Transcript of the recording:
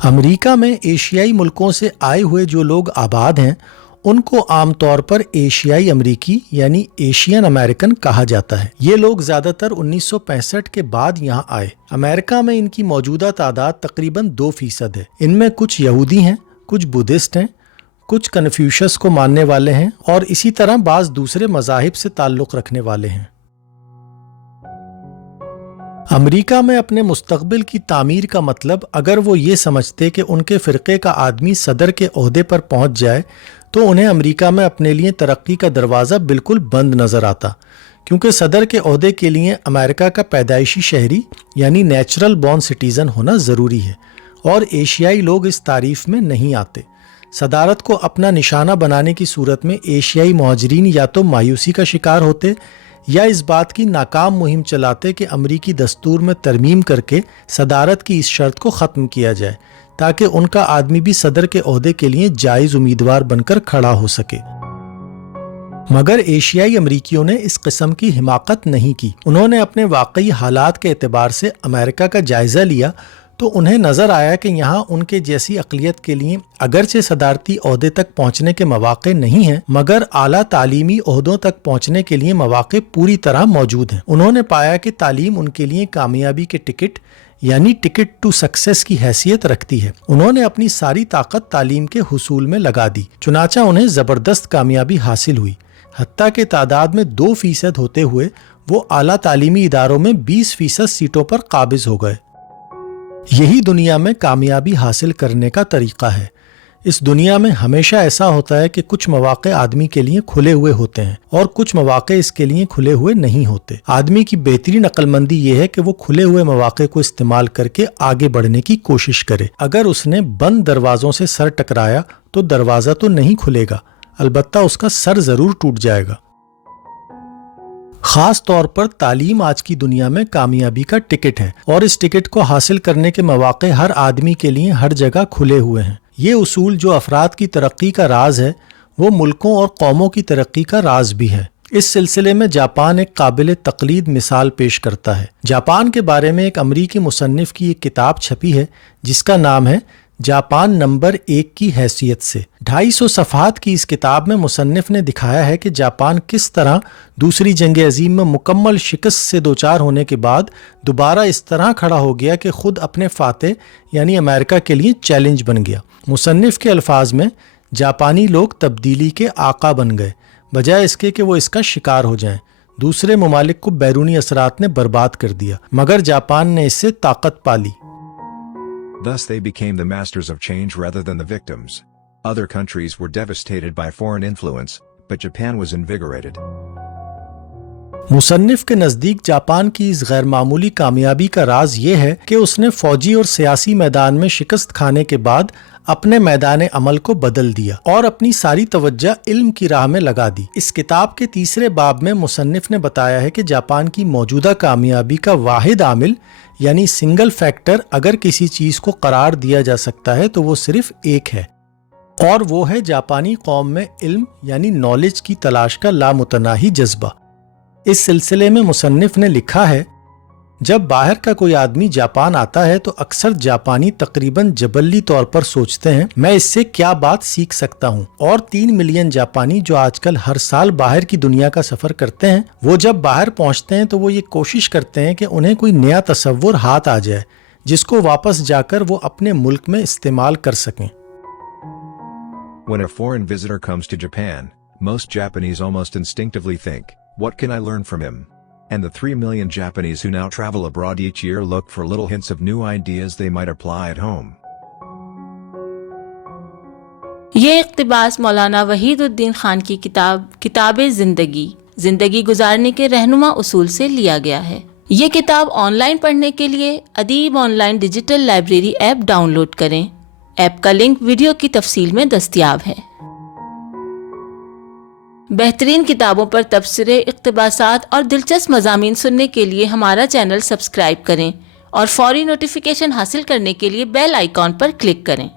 امریکہ میں ایشیائی ملکوں سے آئے ہوئے جو لوگ آباد ہیں ان کو عام طور پر ایشیائی امریکی یعنی ایشین امریکن کہا جاتا ہے۔ یہ لوگ زیادہ تر 1965 کے بعد یہاں آئے۔ امریکہ میں ان کی موجودہ تعداد تقریباً 2% ہے۔ ان میں کچھ یہودی ہیں، کچھ بدھسٹ ہیں، کچھ کنفیوشس کو ماننے والے ہیں اور اسی طرح بعض دوسرے مذاہب سے تعلق رکھنے والے ہیں۔ امریکہ میں اپنے مستقبل کی تعمیر کا مطلب اگر وہ یہ سمجھتے کہ ان کے فرقے کا آدمی صدر کے عہدے پر پہنچ جائے تو انہیں امریکہ میں اپنے لیے ترقی کا دروازہ بالکل بند نظر آتا، کیونکہ صدر کے عہدے کے لیے امریکہ کا پیدائشی شہری یعنی نیچرل بورن سٹیزن ہونا ضروری ہے، اور ایشیائی لوگ اس تعریف میں نہیں آتے۔ صدارت کو اپنا نشانہ بنانے کی صورت میں ایشیائی مہاجرین یا تو مایوسی کا شکار ہوتے یا اس بات کی ناکام مہم چلاتے کہ امریکی دستور میں ترمیم کر کے صدارت کی اس شرط کو ختم کیا جائے تاکہ ان کا آدمی بھی صدر کے عہدے کے لیے جائز امیدوار بن کر کھڑا ہو سکے۔ مگر ایشیائی امریکیوں نے اس قسم کی حماقت نہیں کی۔ انہوں نے اپنے واقعی حالات کے اعتبار سے امریکہ کا جائزہ لیا تو انہیں نظر آیا کہ یہاں ان کے جیسی اقلیت کے لیے اگرچہ صدارتی عہدے تک پہنچنے کے مواقع نہیں ہیں مگر اعلیٰ تعلیمی عہدوں تک پہنچنے کے لیے مواقع پوری طرح موجود ہیں۔ انہوں نے پایا کہ تعلیم ان کے لیے کامیابی کے ٹکٹ یعنی ٹکٹ ٹو سکسیس کی حیثیت رکھتی ہے۔ انہوں نے اپنی ساری طاقت تعلیم کے حصول میں لگا دی، چنانچہ انہیں زبردست کامیابی حاصل ہوئی، حتیٰ کہ تعداد میں 2% ہوتے ہوئے وہ اعلیٰ تعلیمی اداروں میں 20% سیٹوں پر قابض ہو گئے۔ یہی دنیا میں کامیابی حاصل کرنے کا طریقہ ہے۔ اس دنیا میں ہمیشہ ایسا ہوتا ہے کہ کچھ مواقع آدمی کے لیے کھلے ہوئے ہوتے ہیں اور کچھ مواقع اس کے لیے کھلے ہوئے نہیں ہوتے۔ آدمی کی بہترین عقل مندی یہ ہے کہ وہ کھلے ہوئے مواقع کو استعمال کر کے آگے بڑھنے کی کوشش کرے۔ اگر اس نے بند دروازوں سے سر ٹکرایا تو دروازہ تو نہیں کھلے گا، البتہ اس کا سر ضرور ٹوٹ جائے گا۔ خاص طور پر تعلیم آج کی دنیا میں کامیابی کا ٹکٹ ہے، اور اس ٹکٹ کو حاصل کرنے کے مواقع ہر آدمی کے لیے ہر جگہ کھلے ہوئے ہیں۔ یہ اصول جو افراد کی ترقی کا راز ہے وہ ملکوں اور قوموں کی ترقی کا راز بھی ہے۔ اس سلسلے میں جاپان ایک قابل تقلید مثال پیش کرتا ہے۔ جاپان کے بارے میں ایک امریکی مصنف کی ایک کتاب چھپی ہے جس کا نام ہے جاپان نمبر 1 کی حیثیت سے۔ 250 صفحات کی اس کتاب میں مصنف نے دکھایا ہے کہ جاپان کس طرح دوسری جنگ عظیم میں مکمل شکست سے دوچار ہونے کے بعد دوبارہ اس طرح کھڑا ہو گیا کہ خود اپنے فاتح یعنی امریکہ کے لیے چیلنج بن گیا۔ مصنف کے الفاظ میں جاپانی لوگ تبدیلی کے آقا بن گئے، بجائے اس کے کہ وہ اس کا شکار ہو جائیں۔ دوسرے ممالک کو بیرونی اثرات نے برباد کر دیا، مگر جاپان نے اس سے طاقت پالی۔ Thus they became the masters of change rather than the victims. Other countries were devastated by foreign influence, but Japan was invigorated. مصنف کے نزدیک جاپان کی اس غیر معمولی کامیابی کا راز یہ ہے کہ اس نے فوجی اور سیاسی میدان میں شکست کھانے کے بعد اپنے میدان عمل کو بدل دیا اور اپنی ساری توجہ علم کی راہ میں لگا دی۔ اس کتاب کے 3 باب میں مصنف نے بتایا ہے کہ جاپان کی موجودہ کامیابی کا واحد عامل یعنی سنگل فیکٹر اگر کسی چیز کو قرار دیا جا سکتا ہے تو وہ صرف ایک ہے، اور وہ ہے جاپانی قوم میں علم یعنی نالج کی تلاش کا لامتناہی جذبہ۔ اس سلسلے میں مصنف نے لکھا ہے، جب باہر کا کوئی آدمی جاپان آتا ہے تو اکثر جاپانی تقریباً جبلی طور پر سوچتے ہیں میں اس سے کیا بات سیکھ سکتا ہوں، اور 3 ملین جاپانی جو آج کل ہر سال باہر کی دنیا کا سفر کرتے ہیں وہ جب باہر پہنچتے ہیں تو وہ یہ کوشش کرتے ہیں کہ انہیں کوئی نیا تصور ہاتھ آ جائے جس کو واپس جا کر وہ اپنے ملک میں استعمال کر سکیں۔ When a foreign visitor comes to Japan, most Japanese almost instinctively think, what can I learn from him? And the 3 million Japanese who now travel abroad each year look for little hints of new ideas they might apply at home. یہ اقتباس مولانا وحید الدین خان کی کتاب زندگی گزارنے کے رہنما اصول سے لیا گیا ہے۔ یہ کتاب آن لائن پڑھنے کے لیے Adeeb online digital library app download کریں۔ ایپ کا لنک ویڈیو کی تفصیل میں دستیاب ہے۔ بہترین کتابوں پر تبصرے، اقتباسات اور دلچسپ مضامین سننے کے لیے ہمارا چینل سبسکرائب کریں اور فوری نوٹیفیکیشن حاصل کرنے کے لیے بیل آئیکن پر کلک کریں۔